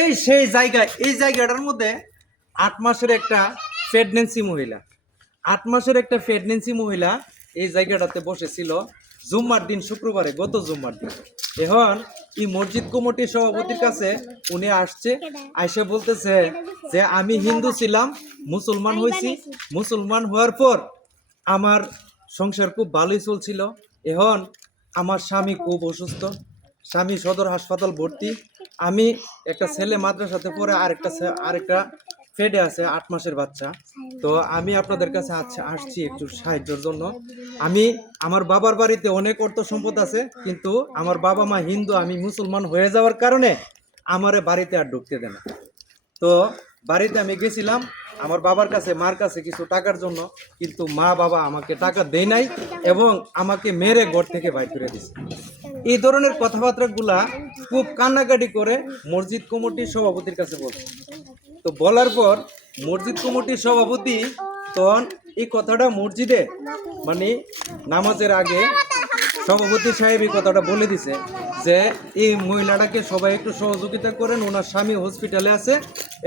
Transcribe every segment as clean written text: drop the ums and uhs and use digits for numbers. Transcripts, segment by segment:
এই সেই জায়গায় এই জায়গাটার মধ্যে 8 মাসের একটা প্রেগনেন্সি মহিলা 8 মাসের একটা প্রেগনেন্সি মহিলা এই জায়গাটাতে বসেছিল জুম্মার দিন, শুক্রবারে, গত জুম্মার দিন। এখন এই মসজিদ কমিটির সভাপতির কাছে উনি আসছে, আইসে বলতেছে যে আমি হিন্দু ছিলাম, মুসলমান হয়েছি, মুসলমান হওয়ার পর আমার সংসার খুব ভালোই চলছিল। এখন আমার স্বামী খুব অসুস্থ, স্বামী সদর হাসপাতাল ভর্তি, আমি একটা ছেলে মাদ্রাসাতে পড়ে, আরেকটা ফেডে আছে 8 মাসের বাচ্চা। তো আমি আপনাদের কাছে আসছি একটু সাহায্যের জন্য। আমার বাবার বাড়িতে অনেক অর্থ সম্পদ আছে, কিন্তু আমার বাবা মা হিন্দু, আমি মুসলমান হয়ে যাওয়ার কারণে আমারে বাড়িতে আর ঢুকতে দেয় না। তো বাড়িতে আমি গেছিলাম আমার বাবার কাছে, মার কাছে কিছু টাকার জন্য, কিন্তু মা বাবা আমাকে টাকা দেয় নাই এবং আমাকে মেরে ঘর থেকে বাইর করে দিয়েছে। এই ধরনের কথাবার্তাগুলা খুব কান্নাকাটি করে মসজিদ কমিটির সভাপতির কাছে বলছে। তো বলার পর মসজিদ কমিটির সভাপতি তখন এই কথাটা মসজিদে মানে নামাজের আগে সভাপতি সাহেব এই কথাটা বলে দিছে যে এই মহিলাটাকে সবাই একটু সহযোগিতা করেন, ওনার স্বামী হসপিটালে আছে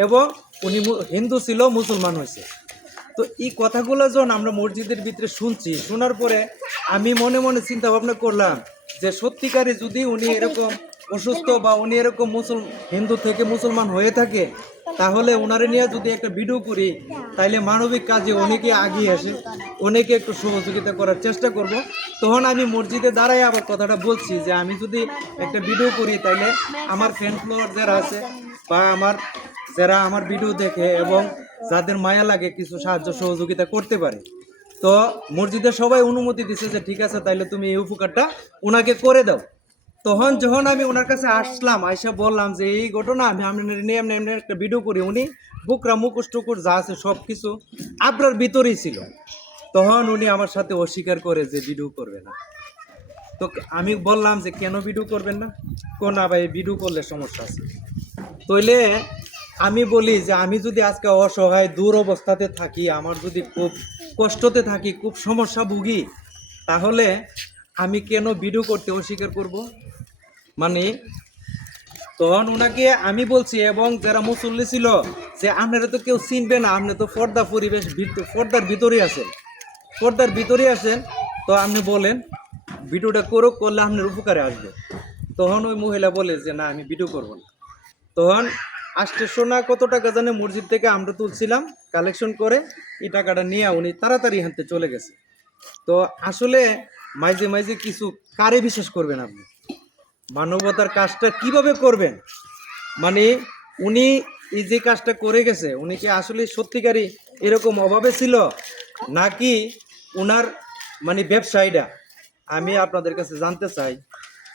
এবং উনি হিন্দু ছিল, মুসলমান হয়েছে। তো এই কথাগুলো যখন আমরা মসজিদের ভিতরে শুনছি, শোনার পরে আমি মনে মনে চিন্তা ভাবনা করলাম যে সত্যিকারে যদি উনি এরকম অসুস্থ বা উনি এরকম হিন্দু থেকে মুসলমান হয়ে থাকে, তাহলে ওনারে নিয়ে যদি একটা ভিডিও করি, তাইলে মানবিক কাজে অনেকে আগিয়ে আসে, অনেকে একটু সহযোগিতা করার চেষ্টা করব। তখন আমি মসজিদে দাঁড়াই আবার কথাটা বলছি যে আমি যদি একটা ভিডিও করি, তাইলে আমার ফ্যান ফলোয়ার যারা আছে বা যারা আমার ভিডিও দেখে এবং যাদের মায়া লাগে কিছু সাহায্য সহযোগিতা করতে পারে। তো মসজিদের সবাই অনুমতি দিছে যে ঠিক আছে, তাইলে তুমি এই উপকারটা ওনাকে করে দাও। তখন যখন আমি ওনার কাছে আসলাম, আইসা বললাম যে এই ঘটনা আমি এমনি একটা ভিডিও করি, উনি বুকরা মুখোশ টুকুর যা আছে সব কিছু আপনার ভিতরেই ছিল। তখন উনি আমার সাথে অস্বীকার করে যে ভিডিও করবে না। তো আমি বললাম যে কেন ভিডিও করবেন না? না ভাই, ভিডিও করলে সমস্যা আছে। তইলে আমি বলি যে আমি যদি আজকে অসহায় দূর অবস্থাতে থাকি, আমার যদি খুব কষ্টতে থাকি, খুব সমস্যা ভুগি, তাহলে আমি কেন ভিডিও করতে অস্বীকার করব? মানে তখন ওনাকে আমি বলছি এবং যারা মুসল্লি ছিল যে আপনারা তো কেউ চিনবে না, আপনি তো পর্দার ভিতরে আছেন, তো আপনি বলেন ভিডিওটা করলে আপনার উপকারে আসবে। তখন ওই মহিলা বলে যে না, আমি ভিডিও করব না। তখন আসতে শোনা কত টাকা জানে মসজিদ থেকে আমরা তুলছিলাম, কালেকশন করে এই টাকাটা নিয়ে উনি তাড়াতাড়ি হাঁটতে চলে গেছে। তো আসলে মাঝে মাঝে কিছু কারে বিশ্বাস করবেন আপনি? মানবতার কাজটা কিভাবে করবেন? মানে উনি এই যে কাজটা করে গেছে, উনি কি আসলে সত্যিকারই এরকম অভাবে ছিল, নাকি ওনার মানে ব্যবসায়ীরা? আমি আপনাদের কাছে জানতে চাই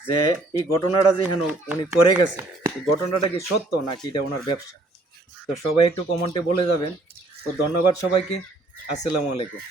যে এই ঘটনাটা যেখানে উনি করে গেছে, এই ঘটনাটা কি সত্য নাকি এটা ওনার ব্যবসা? তো সবাই একটু কমেন্টে বলে যাবেন। তো ধন্যবাদ সবাইকে। আসসালামু আলাইকুম।